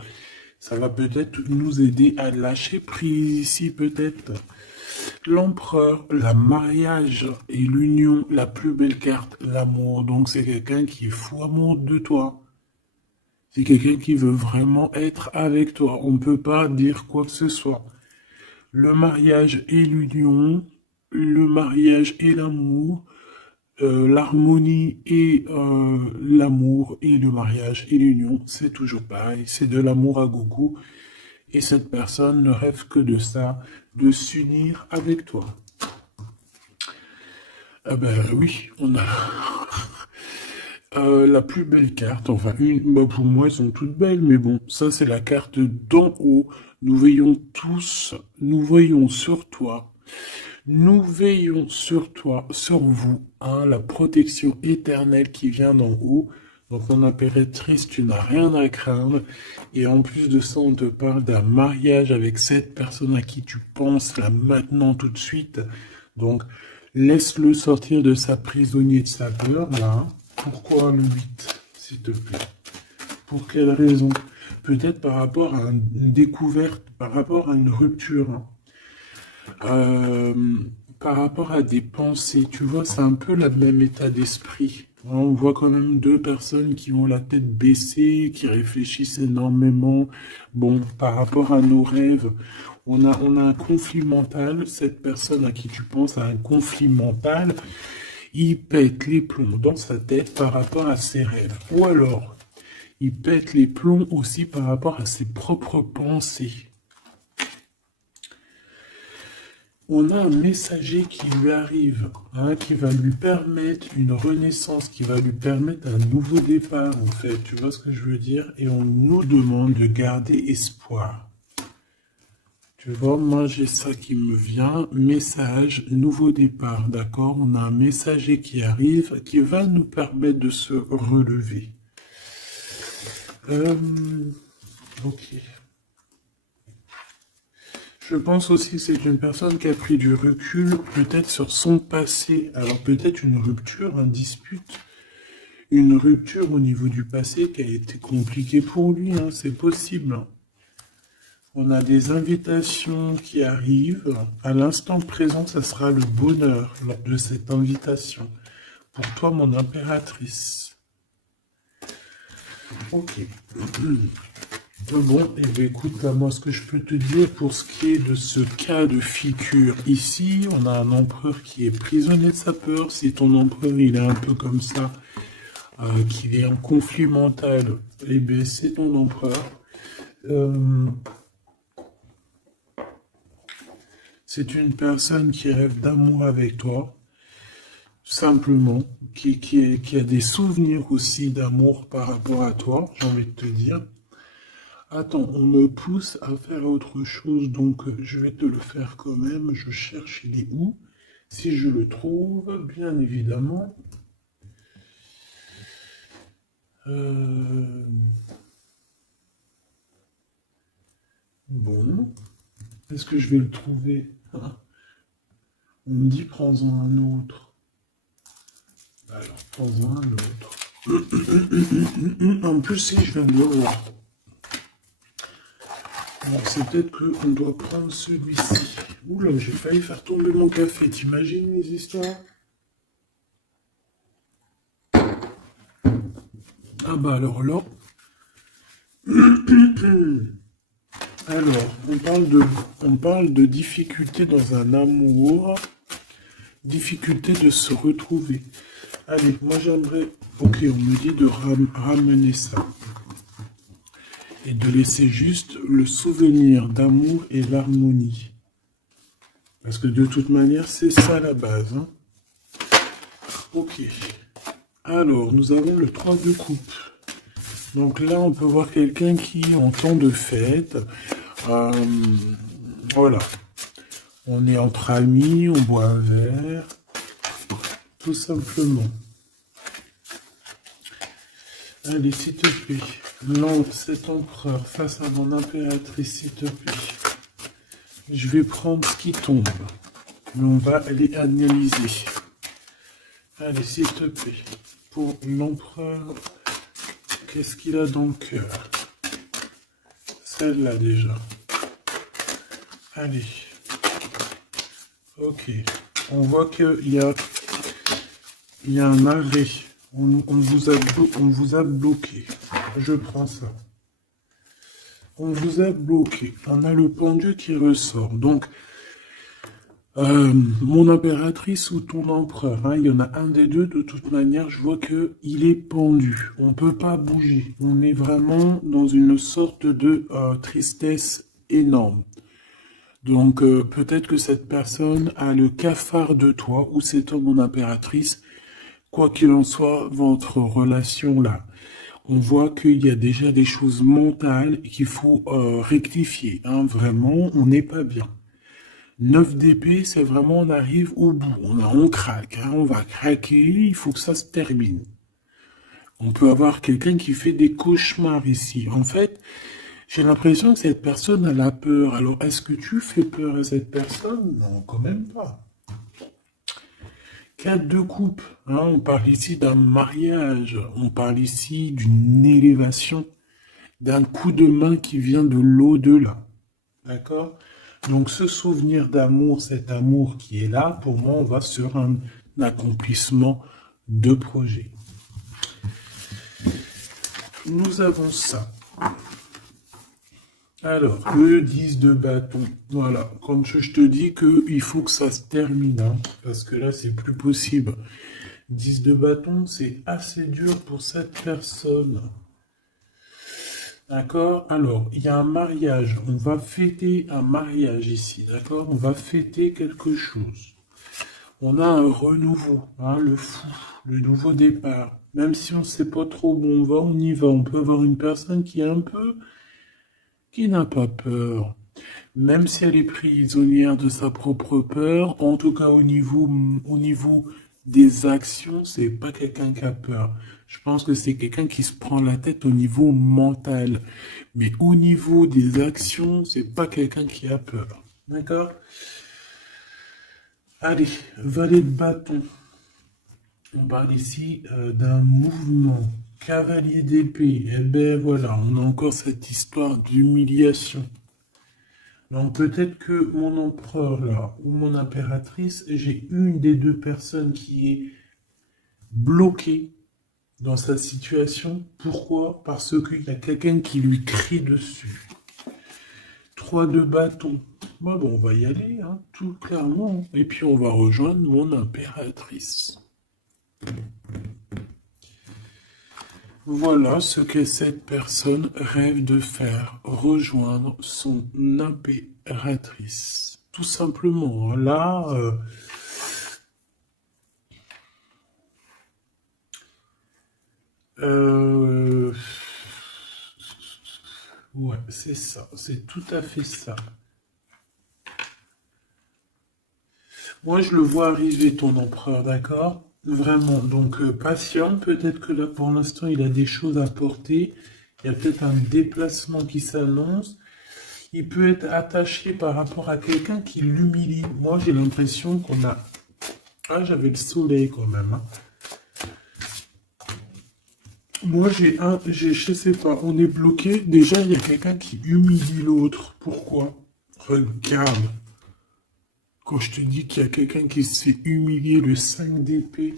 Ça va peut-être nous aider à lâcher prise ici, peut-être. L'empereur, le mariage et l'union, la plus belle carte, l'amour. Donc, c'est quelqu'un qui est fou amoureux de toi. C'est quelqu'un qui veut vraiment être avec toi. On ne peut pas dire quoi que ce soit. Le mariage et l'union, le mariage et l'amour, l'harmonie et l'amour et le mariage et l'union, c'est toujours pareil. C'est de l'amour à gogo. Et cette personne ne rêve que de ça, de s'unir avec toi. Ah ben oui, on a la plus belle carte. Enfin, pour moi, elles sont toutes belles, mais bon, ça c'est la carte d'en haut. Nous veillons tous, nous voyons sur toi. Nous veillons sur toi, sur vous, hein, la protection éternelle qui vient d'en haut. Donc, mon impératrice, tu n'as rien à craindre. Et en plus de ça, on te parle d'un mariage avec cette personne à qui tu penses là maintenant tout de suite. Donc, laisse-le sortir de sa prisonnier de sa peur là. Pourquoi le 8, s'il te plaît? Pour quelle raison? Peut-être par rapport à une découverte, par rapport à une rupture, hein. Euh, Par rapport à des pensées, tu vois, c'est un peu le même état d'esprit. On voit quand même deux personnes qui ont la tête baissée, qui réfléchissent énormément. Bon, par rapport à nos rêves, on a un conflit mental. Cette personne à qui tu penses a un conflit mental. Il pète les plombs dans sa tête par rapport à ses rêves. Ou alors, il pète les plombs aussi par rapport à ses propres pensées. On a un messager qui lui arrive, hein, qui va lui permettre une renaissance, qui va lui permettre un nouveau départ, en fait. Tu vois ce que je veux dire? Et on nous demande de garder espoir. Tu vois, moi j'ai ça qui me vient, message, nouveau départ, d'accord? On a un messager qui arrive, qui va nous permettre de se relever. Ok. Je pense aussi que c'est une personne qui a pris du recul, peut-être sur son passé. Alors peut-être une rupture, une dispute, une rupture au niveau du passé qui a été compliquée pour lui, hein, c'est possible. On a des invitations qui arrivent. À l'instant présent, ça sera le bonheur lors de cette invitation. Pour toi, mon impératrice. Ok. Bon, et bien écoute, là, moi, ce que je peux te dire pour ce qui est de ce cas de figure ici, on a un empereur qui est prisonnier de sa peur. Si ton empereur, il est un peu comme ça, qu'il est en conflit mental, eh bien, c'est ton empereur. C'est une personne qui rêve d'amour avec toi, simplement, qui a des souvenirs aussi d'amour par rapport à toi, j'ai envie de te dire. Attends, on me pousse à faire autre chose, donc je vais te le faire quand même. Je cherche, il est où? Si je le trouve, bien évidemment. Bon, est-ce que je vais le trouver? On me dit prends-en un autre. Alors, prends-en un autre. En plus, si je viens de le voir. Alors, c'est peut-être qu'on doit prendre celui-ci. Oula, j'ai failli faire tomber mon café. T'imagines les histoires? Ah bah alors là. Alors, on parle de difficulté dans un amour, difficulté de se retrouver. Allez, moi j'aimerais... Ok, on me dit de ramener ça. Et de laisser juste le souvenir d'amour et l'harmonie. Parce que de toute manière, c'est ça la base, hein. Ok. Alors, nous avons le 3 de coupe. Donc là, on peut voir quelqu'un qui est en temps de fête. Voilà. On est entre amis, on boit un verre. Tout simplement. Allez, s'il te plaît. Non, cet empereur face à mon impératrice, s'il te plaît. Je vais prendre ce qui tombe. Mais on va aller analyser. Allez, s'il te plaît. Pour l'empereur, qu'est-ce qu'il a dans le cœur? Celle-là déjà. Allez. Ok. On voit qu'il y a un arrêt. On vous a bloqué. Je prends ça. On vous a bloqué. On a le pendu qui ressort. Donc, mon impératrice ou ton empereur, hein, il y en a un des deux. De toute manière, je vois que il est pendu. On peut pas bouger. On est vraiment dans une sorte de tristesse énorme. Donc, peut-être que cette personne a le cafard de toi, ou c'est toi, mon impératrice. Quoi qu'il en soit, votre relation là, on voit qu'il y a déjà des choses mentales qu'il faut rectifier. Hein, vraiment, on n'est pas bien. 9 d'épée, c'est vraiment, on arrive au bout. On craque, hein, on va craquer, il faut que ça se termine. On peut avoir quelqu'un qui fait des cauchemars ici. En fait, j'ai l'impression que cette personne a la peur. Alors, est-ce que tu fais peur à cette personne? Non, quand même pas. 4 de coupe, hein, on parle ici d'un mariage, on parle ici d'une élévation, d'un coup de main qui vient de l'au-delà. D'accord? Donc ce souvenir d'amour, cet amour qui est là, pour moi, on va sur un accomplissement de projet. Nous avons ça. Alors, le 10 de bâton. Voilà, comme je te dis qu'il faut que ça se termine, hein, parce que là, c'est plus possible. 10 de bâton, c'est assez dur pour cette personne. D'accord? Alors, il y a un mariage. On va fêter un mariage ici, d'accord? On va fêter quelque chose. On a un renouveau, hein, le fou, le nouveau départ. Même si on ne sait pas trop où on va, on y va. On peut avoir une personne qui est un peu... qui n'a pas peur. Même si elle est prisonnière de sa propre peur, en tout cas au niveau des actions, c'est pas quelqu'un qui a peur. Je pense que c'est quelqu'un qui se prend la tête au niveau mental. Mais au niveau des actions, c'est pas quelqu'un qui a peur. D'accord? Allez, valet de bâton. On parle ici d'un mouvement. Cavalier d'épée. Eh ben voilà, on a encore cette histoire d'humiliation. Donc peut-être que mon empereur là, ou mon impératrice, j'ai une des deux personnes qui est bloquée dans sa situation. Pourquoi? Parce qu'il y a quelqu'un qui lui crie dessus. 3 de bâton. Bon, on va y aller, hein, tout clairement. Et puis on va rejoindre mon impératrice. Voilà ce que cette personne rêve de faire, rejoindre son impératrice. Tout simplement, là, ouais, c'est ça, c'est tout à fait ça. Moi, je le vois arriver, ton empereur, d'accord? Vraiment, donc patient, peut-être que là, pour l'instant, il a des choses à porter. Il y a peut-être un déplacement qui s'annonce. Il peut être attaché par rapport à quelqu'un qui l'humilie. Moi, j'ai l'impression qu'on a... Ah, j'avais le soleil quand même, hein. Moi, je sais pas, on est bloqué. Déjà, il y a quelqu'un qui humilie l'autre. Pourquoi? Regarde. Quand je te dis qu'il y a quelqu'un qui se fait humilier, le 5 d'épée.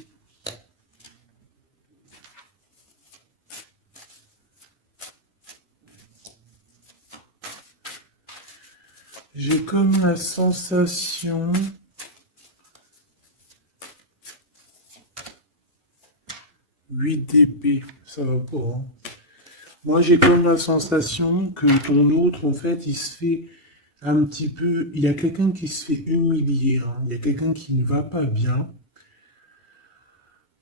J'ai comme la sensation... 8 d'épée, ça va pas, hein. Moi, j'ai comme la sensation que ton autre, en fait, il se fait un petit peu... Il y a quelqu'un qui se fait humilier, hein. Il y a quelqu'un qui ne va pas bien.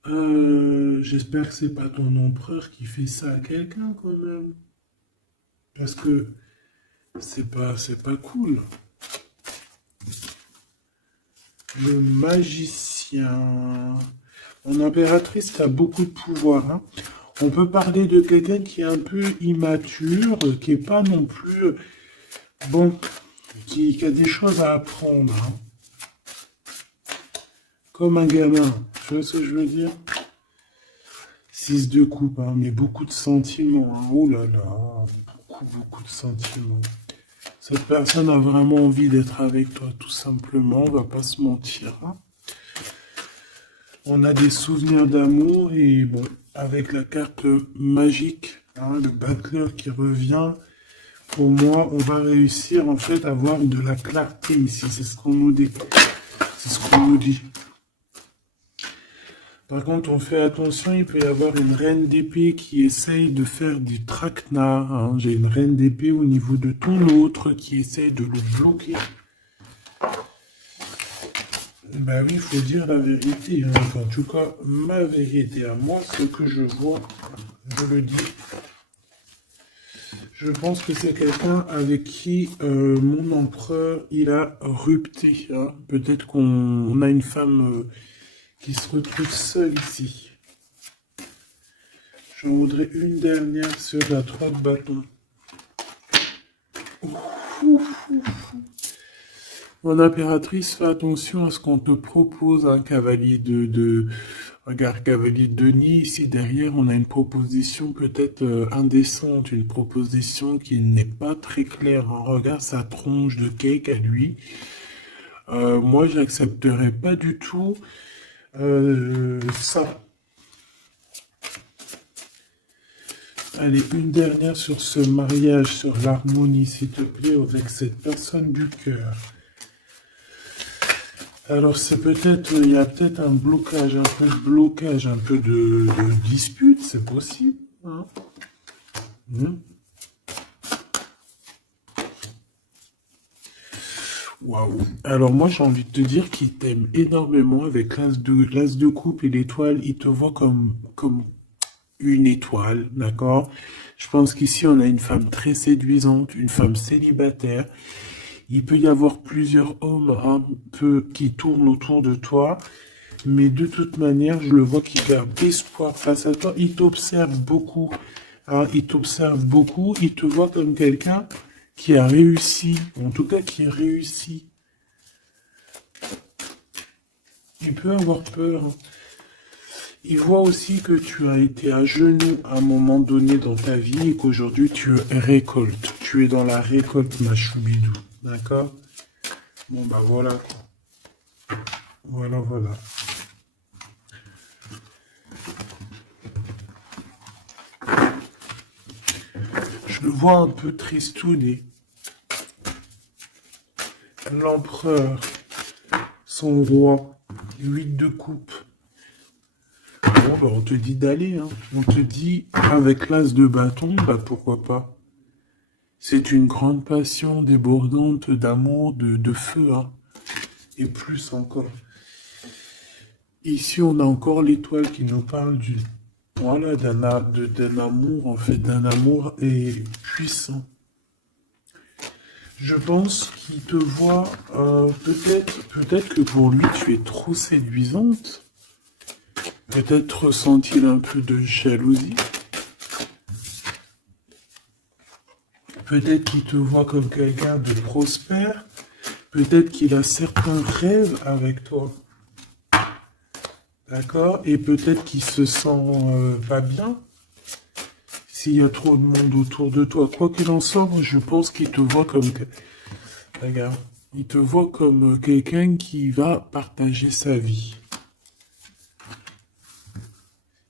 J'espère que c'est pas ton empereur qui fait ça à quelqu'un, quand même. Parce que c'est pas cool. Le magicien. Mon impératrice a beaucoup de pouvoir, hein. On peut parler de quelqu'un qui est un peu immature, qui est pas non plus... Bon, qui a des choses à apprendre, hein. Comme un gamin. Tu vois ce que je veux dire? 6 de coupe, hein, mais beaucoup de sentiments, hein. Oh là là, beaucoup de sentiments. Cette personne a vraiment envie d'être avec toi, tout simplement, on va pas se mentir, hein. On a des souvenirs d'amour et bon, avec la carte magique, hein, le battleur qui revient, pour moi, on va réussir en fait à avoir de la clarté ici. C'est ce qu'on nous dit. C'est ce qu'on nous dit. Par contre, on fait attention, il peut y avoir une reine d'épée qui essaye de faire du traquenard, hein. J'ai une reine d'épée au niveau de ton autre qui essaye de le bloquer. Ben oui, il faut dire la vérité, hein. En tout cas, ma vérité à moi, ce que je vois, je le dis. Je pense que c'est quelqu'un avec qui mon empereur, il a rupté, hein. Peut-être qu'on a une femme qui se retrouve seule ici. J'en voudrais une dernière sur la 3 de bâton. Mon impératrice, fais attention à ce qu'on te propose, un cavalier Regarde, cavalier de Denis, ici derrière, on a une proposition peut-être indécente, une proposition qui n'est pas très claire. Hein. Regarde sa tronche de cake à lui. Moi, j'accepterais pas du tout ça. Allez, une dernière sur ce mariage, sur l'harmonie, s'il te plaît, avec cette personne du cœur. Alors, c'est peut-être, il y a peut-être un blocage, un peu de dispute, c'est possible. Hein. Waouh. Alors moi j'ai envie de te dire qu'il t'aime énormément avec l'as de coupe et l'étoile, il te voit comme une étoile, d'accord? Je pense qu'ici on a une femme très séduisante, une femme célibataire. Il peut y avoir plusieurs hommes un peu qui tournent autour de toi, mais de toute manière, je le vois qui garde espoir face à toi. Il t'observe beaucoup, hein, il t'observe beaucoup, il te voit comme quelqu'un qui a réussi, en tout cas qui réussit. Il peut avoir peur. Hein. Il voit aussi que tu as été à genoux à un moment donné dans ta vie et qu'aujourd'hui tu récoltes. Tu es dans la récolte, ma choubidou. D'accord? Bon, bah voilà. Voilà, voilà. Je le vois un peu tristouné. L'empereur, son roi, 8 de coupe. Bon, bah, on te dit d'aller, hein. On te dit, avec l'as de bâton, bah pourquoi pas. C'est une grande passion débordante d'amour, de feu, hein. Et plus encore. Ici, on a encore l'étoile qui nous parle voilà, d'un amour, en fait, d'un amour et puissant. Je pense qu'il te voit, peut-être que pour lui, tu es trop séduisante. Peut-être ressent-il un peu de jalousie. Peut-être qu'il te voit comme quelqu'un de prospère. Peut-être qu'il a certains rêves avec toi. D'accord? Et peut-être qu'il se sent pas bien. S'il y a trop de monde autour de toi. Quoi qu'il en soit, je pense qu'il te voit comme... Regarde. Il te voit comme quelqu'un qui va partager sa vie.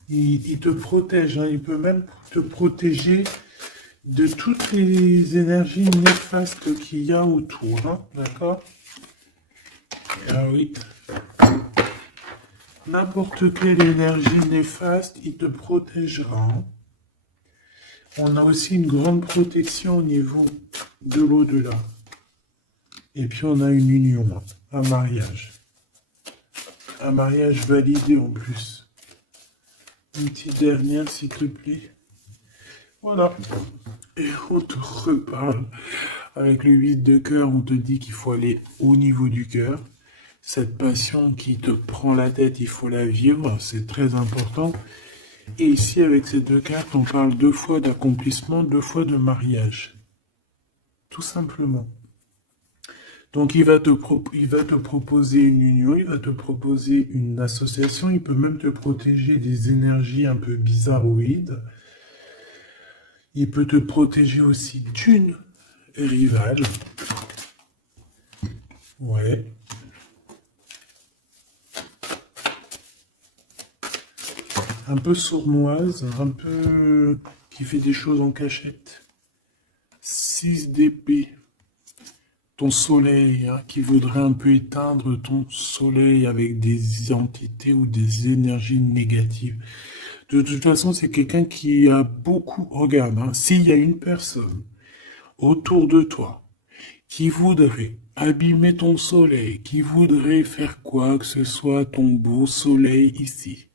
Il te protège, hein. Il peut même te protéger de toutes les énergies néfastes qu'il y a autour. Hein. D'accord? Ah oui. N'importe quelle énergie néfaste, il te protégera. Hein. On a aussi une grande protection au niveau de l'au-delà. Et puis on a une union, un mariage. Un mariage validé en plus. Une petite dernière, s'il te plaît. Voilà. Et on te reparle. Avec le 8 de cœur, on te dit qu'il faut aller au niveau du cœur. Cette passion qui te prend la tête, il faut la vivre. C'est très important. Et ici, avec ces deux cartes, on parle 2 fois d'accomplissement, 2 fois de mariage. Tout simplement. Donc, il va te proposer une union, il va te proposer une association, il peut même te protéger des énergies un peu bizarroïdes. Il peut te protéger aussi d'une rivale. Ouais. Un peu sournoise, un peu qui fait des choses en cachette. 6 d'épée. Ton soleil, hein, qui voudrait un peu éteindre ton soleil avec des entités ou des énergies négatives. De toute façon, c'est quelqu'un qui a beaucoup... Regarde, hein, s'il y a une personne autour de toi qui voudrait abîmer ton soleil, qui voudrait faire quoi que ce soit ton beau soleil ici,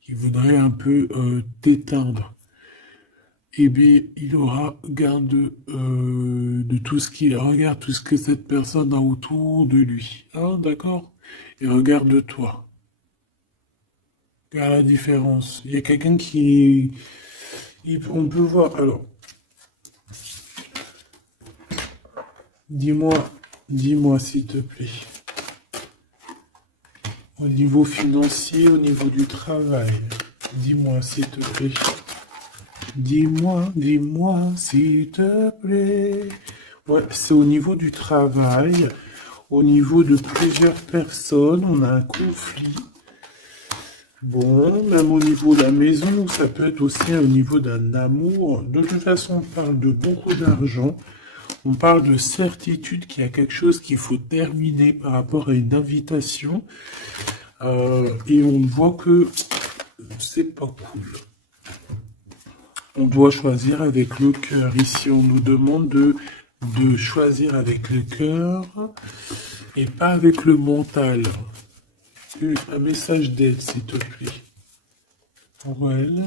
qui voudrait un peu t'éteindre, eh bien, il aura garde de tout ce qu'il regarde, tout ce que cette personne a autour de lui. Hein, d'accord? Et regarde-toi. Regarde la différence. Il y a quelqu'un qui On peut voir, alors, dis-moi s'il te plaît, au niveau financier, au niveau du travail, dis-moi s'il te plaît. Dis-moi s'il te plaît. Ouais, c'est au niveau du travail, au niveau de plusieurs personnes, on a un conflit. Bon, même au niveau de la maison, ça peut être aussi au niveau d'un amour. De toute façon, on parle de beaucoup d'argent. On parle de certitude qu'il y a quelque chose qu'il faut terminer par rapport à une invitation. Et on voit que c'est pas cool. On doit choisir avec le cœur. Ici, on nous demande de choisir avec le cœur et pas avec le mental. Un message d'aide, s'il te plaît. Pour elle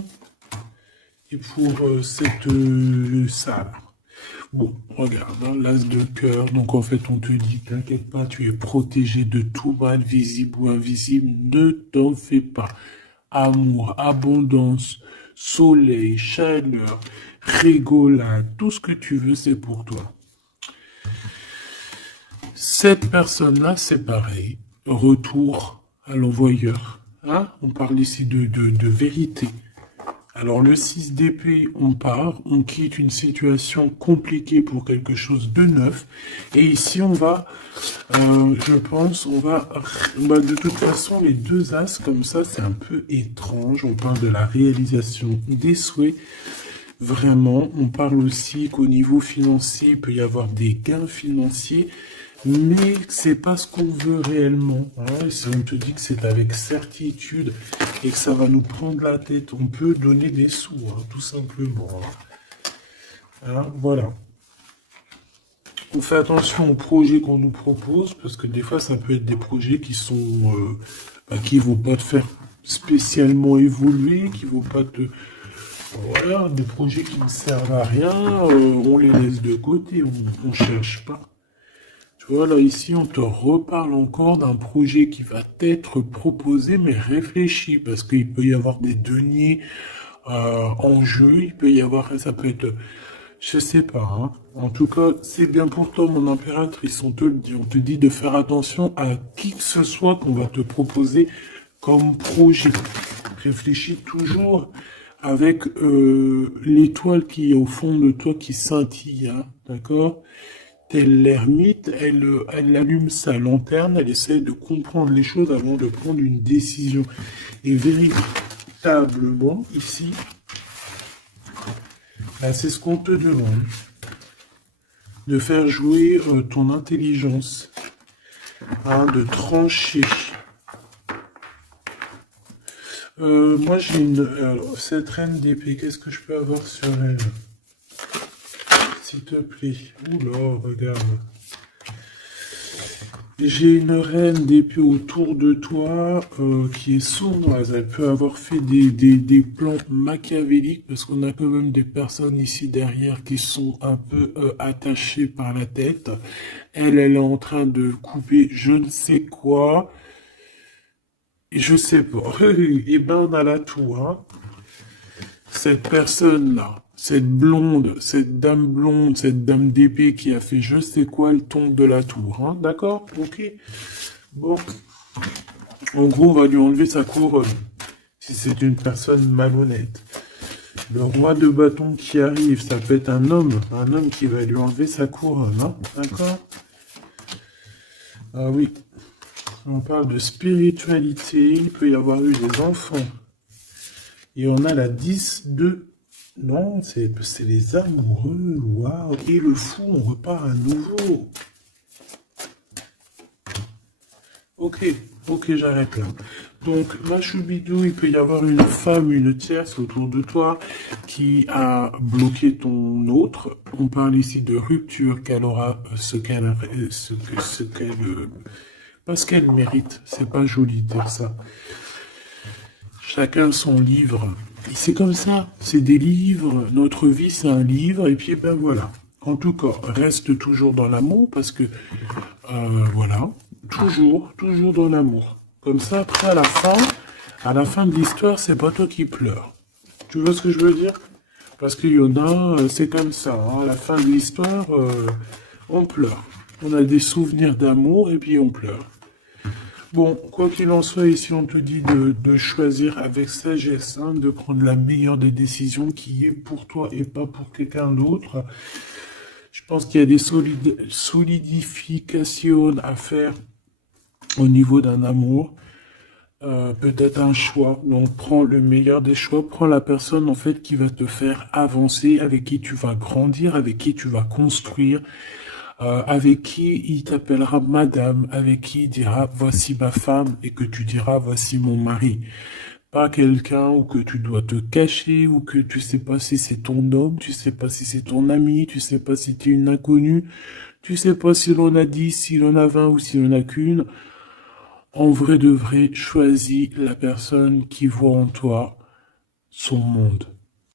et pour cette salle. Bon, regarde, hein, l'as de cœur. Donc, en fait, on te dit, t'inquiète pas, tu es protégé de tout mal, visible ou invisible. Ne t'en fais pas. Amour, abondance, soleil, chaleur, rigolade, tout ce que tu veux, c'est pour toi. Cette personne-là, c'est pareil. Retour à l'envoyeur. Hein? On parle ici de vérité. Alors, le 6 d'épée, on part, on quitte une situation compliquée pour quelque chose de neuf. Et ici, on va, je pense, on va, de toute façon, les deux as, comme ça, c'est un peu étrange. On parle de la réalisation des souhaits. Vraiment, on parle aussi qu'au niveau financier, il peut y avoir des gains financiers. Mais c'est pas ce qu'on veut réellement. Hein. Si on te dit que c'est avec certitude et que ça va nous prendre la tête, on peut donner des sous, hein, tout simplement. Hein, voilà. On fait attention aux projets qu'on nous propose, parce que des fois, ça peut être des projets qui sont, qui vont pas te faire spécialement évoluer, qui vont pas te... Voilà, des projets qui ne servent à rien, on les laisse de côté, on cherche pas. Voilà, ici, on te reparle encore d'un projet qui va t'être proposé, mais réfléchi, parce qu'il peut y avoir des deniers en jeu, il peut y avoir, ça peut être, je sais pas, hein. En tout cas, c'est bien pour toi, mon impératrice, on te dit de faire attention à qui que ce soit qu'on va te proposer comme projet. Réfléchis toujours avec l'étoile qui est au fond de toi qui scintille, hein, d'accord? Telle l'ermite, elle allume sa lanterne, elle essaie de comprendre les choses avant de prendre une décision. Et véritablement, ici, c'est ce qu'on te demande. De faire jouer ton intelligence. Hein, de trancher. Moi, j'ai cette reine d'épée, qu'est-ce que je peux avoir sur elle? S'il te plaît. Oula, regarde. J'ai une reine d'épée autour de toi qui est sournoise. Elle peut avoir fait des plans machiavéliques parce qu'on a quand même des personnes ici derrière qui sont un peu attachées par la tête. Elle est en train de couper je ne sais quoi. Et je sais pas. Et ben on a la tour. Hein. Cette personne-là. Cette dame cette dame d'épée qui a fait je sais quoi, elle tombe de la tour, hein, d'accord? Ok. Bon. En gros, on va lui enlever sa couronne. Si c'est une personne malhonnête. Le roi de bâton qui arrive, ça peut être un homme qui va lui enlever sa couronne, hein, d'accord? Ah oui. On parle de spiritualité, il peut y avoir eu des enfants. Et on a la 10 de... Non, c'est les amoureux, waouh. Et le fou, on repart à nouveau. Ok, j'arrête là. Donc, Machoubidou, il peut y avoir une femme, une tierce autour de toi qui a bloqué ton autre. On parle ici de rupture, qu'elle aura parce qu'elle mérite. C'est pas joli de dire ça. Chacun son livre. C'est comme ça, c'est des livres, notre vie c'est un livre, et puis ben voilà. En tout cas, reste toujours dans l'amour, parce que, voilà, toujours dans l'amour. Comme ça, après, à la fin de l'histoire, c'est pas toi qui pleures. Tu vois ce que je veux dire? Parce qu'il y en a, c'est comme ça, hein, à la fin de l'histoire, on pleure. On a des souvenirs d'amour et puis on pleure. Bon, quoi qu'il en soit, ici on te dit de choisir avec sagesse, hein, de prendre la meilleure des décisions qui est pour toi et pas pour quelqu'un d'autre. Je pense qu'il y a des solidifications à faire au niveau d'un amour. Peut-être un choix. Donc prends le meilleur des choix, prends la personne en fait qui va te faire avancer, avec qui tu vas grandir, avec qui tu vas construire, avec qui il t'appellera madame, avec qui il dira voici ma femme et que tu diras voici mon mari. Pas quelqu'un où que tu dois te cacher, ou que tu sais pas si c'est ton homme, tu sais pas si c'est ton ami, tu sais pas si tu es une inconnue, tu sais pas si l'on a 10, si l'on a 20 ou si l'on a qu'une. En vrai de vrai, choisis la personne qui voit en toi son monde.